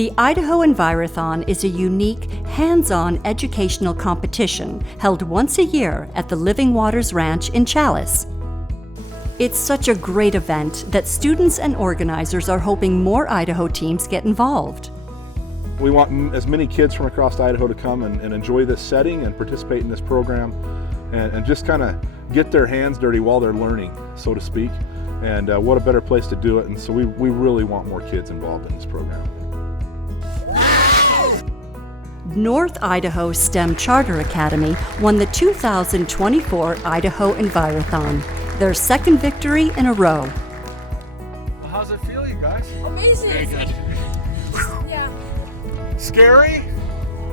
The Idaho Envirothon is a unique, hands-on educational competition held once a year at the Living Waters Ranch in Challis. It's such a great event that students and organizers are hoping more Idaho teams get involved. We want as many kids from across Idaho to come and enjoy this setting and participate in this program and just kind of get their hands dirty while they're learning, so to speak. And what a better place to do it. And so we really want more kids involved in this program. North Idaho STEM Charter Academy won the 2024 Idaho Envirothon, their second victory in a row. Well, how's it feel, you guys? Amazing. Very good. Yeah. Scary?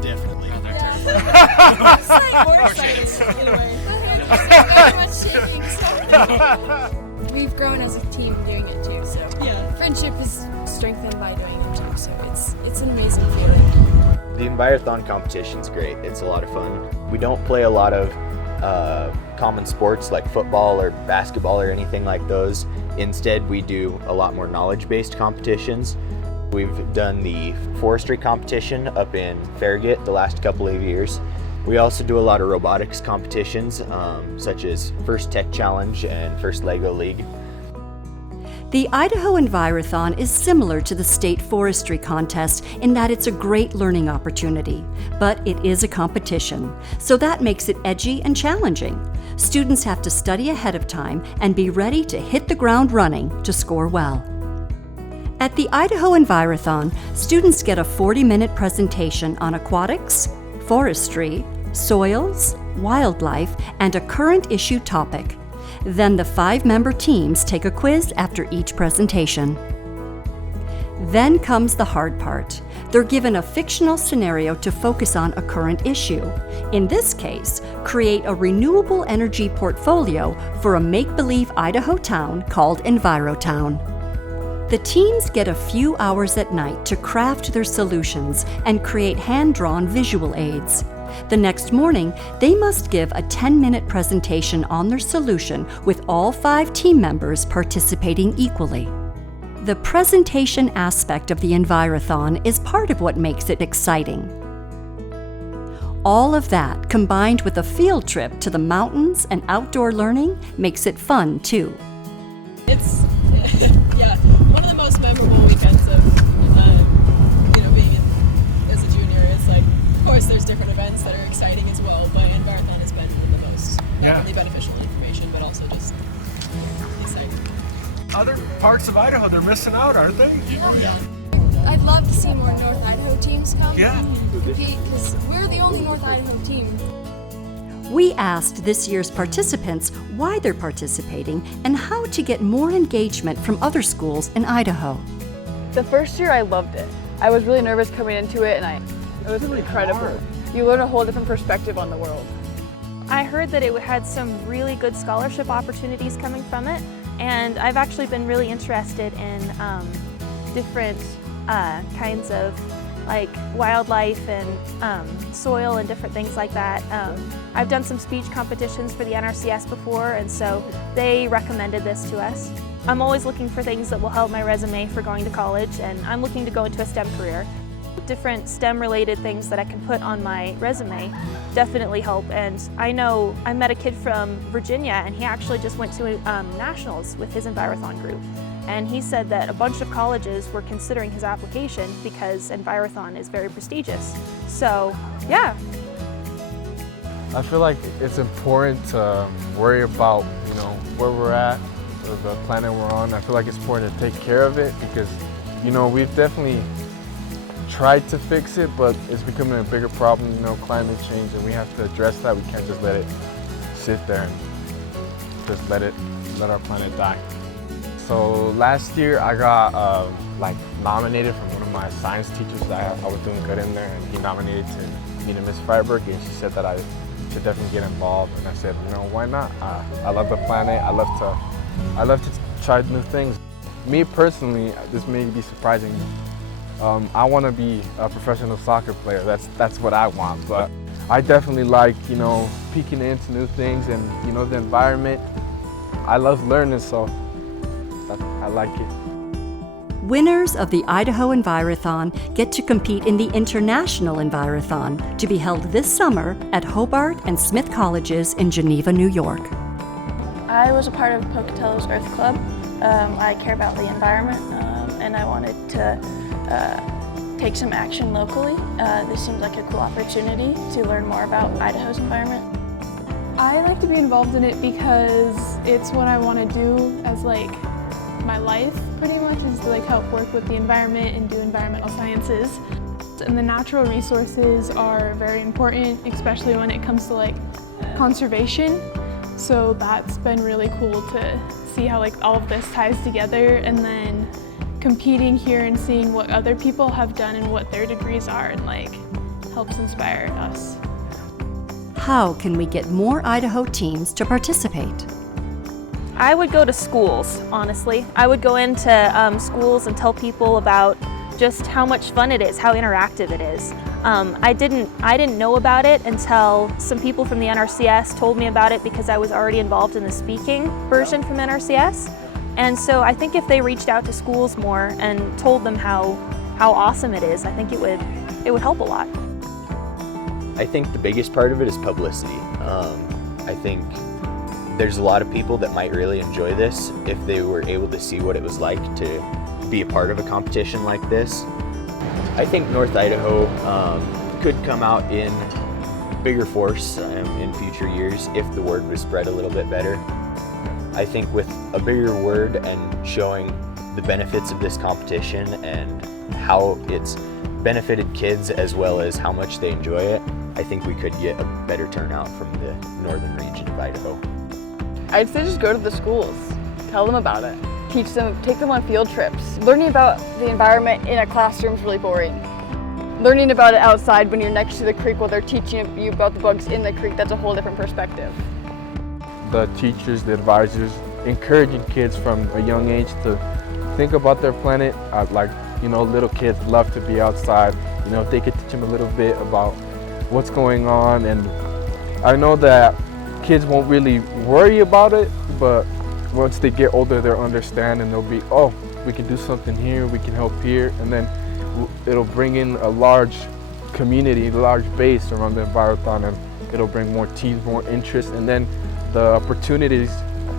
Definitely. Yeah. It's like more exciting in a way. Very much shaking. So we've grown as a team doing it too. So yeah, friendship is strengthened by doing it too. So it's an amazing feeling. The Envirothon competition's great. It's a lot of fun. We don't play a lot of common sports like football or basketball or anything like those. Instead, we do a lot more knowledge-based competitions. We've done the forestry competition up in Farragut the last couple of years. We also do a lot of robotics competitions, such as First Tech Challenge and First Lego League. The Idaho Envirothon is similar to the state forestry contest in that it's a great learning opportunity, but it is a competition, so that makes it edgy and challenging. Students have to study ahead of time and be ready to hit the ground running to score well. At the Idaho Envirothon, students get a 40-minute presentation on aquatics, forestry, soils, wildlife, and a current issue topic. Then the 5-member teams take a quiz after each presentation. Then comes the hard part. They're given a fictional scenario to focus on a current issue. In this case, create a renewable energy portfolio for a make-believe Idaho town called Envirotown. The teams get a few hours at night to craft their solutions and create hand-drawn visual aids. The next morning, they must give a 10-minute presentation on their solution with all 5 team members participating equally. The presentation aspect of the Envirothon is part of what makes it exciting. All of that, combined with a field trip to the mountains and outdoor learning, makes it fun too. It's yeah, one of the most memorable weekends of being as a junior. It's like, of course, there's different events that are exciting as well, but Envirothon has been one of the most not only beneficial information, but also just exciting. Other parts of Idaho, they're missing out, aren't they? Yeah. I'd love to see more North Idaho teams come Yeah. compete because we're the only North Idaho team. We asked this year's participants why they're participating and how to get more engagement from other schools in Idaho. The first year I loved it. I was really nervous coming into it and it was incredible. You learn a whole different perspective on the world. I heard that it had some really good scholarship opportunities coming from it, and I've actually been really interested in different kinds of like wildlife and soil and different things like that. I've done some speech competitions for the NRCS before, and so they recommended this to us. I'm always looking for things that will help my resume for going to college, and I'm looking to go into a STEM career. Different STEM-related things that I can put on my resume definitely help. And I know I met a kid from Virginia, and he actually just went to nationals with his Envirothon group. And he said that a bunch of colleges were considering his application because Envirothon is very prestigious. So, yeah. I feel like it's important to worry about, where we're at, or the planet we're on. I feel like it's important to take care of it because, we've definitely tried to fix it, but it's becoming a bigger problem, climate change, and we have to address that. We can't just let it sit there and just let our planet die. So last year I got nominated from one of my science teachers that I was doing good in there, and he nominated me to Miss Freiberg, and she said that I should definitely get involved, and I said, why not? I love the planet. I love to try new things. Me personally, this may be surprising. I want to be a professional soccer player. That's what I want. But I definitely like peeking into new things and the environment. I love learning, so I like it. Winners of the Idaho Envirothon get to compete in the International Envirothon, to be held this summer at Hobart and Smith Colleges in Geneva, New York. I was a part of Pocatello's Earth Club. I care about the environment, and I wanted to take some action locally. This seems like a cool opportunity to learn more about Idaho's environment. I like to be involved in it because it's what I want to do as like my life pretty much, is to like help work with the environment and do environmental sciences. And the natural resources are very important, especially when it comes to like conservation. So that's been really cool to see how like all of this ties together, and then competing here and seeing what other people have done and what their degrees are, and like helps inspire us. How can we get more Idaho teams to participate? I would go to schools, honestly. I would go into schools and tell people about just how much fun it is, how interactive it is. I didn't know about it until some people from the NRCS told me about it, because I was already involved in the speaking version from NRCS. And so I think if they reached out to schools more and told them how awesome it is, I think it would help a lot. I think the biggest part of it is publicity. I think there's a lot of people that might really enjoy this if they were able to see what it was like to be a part of a competition like this. I think North Idaho could come out in bigger force in future years if the word was spread a little bit better. I think with a bigger word and showing the benefits of this competition and how it's benefited kids as well as how much they enjoy it, I think we could get a better turnout from the northern region of Idaho. I'd say just go to the schools, tell them about it, teach them, take them on field trips. Learning about the environment in a classroom is really boring. Learning about it outside when you're next to the creek while they're teaching you about the bugs in the creek, that's a whole different perspective. The teachers, the advisors, encouraging kids from a young age to think about their planet. Little kids love to be outside. If they could teach them a little bit about what's going on. And I know that kids won't really worry about it, but once they get older, they'll understand and they'll be, oh, we can do something here, we can help here, and then it'll bring in a large community, a large base around the Envirothon, and it'll bring more teams, more interest, and then the opportunities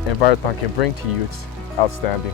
Envirothon can bring to you, it's outstanding.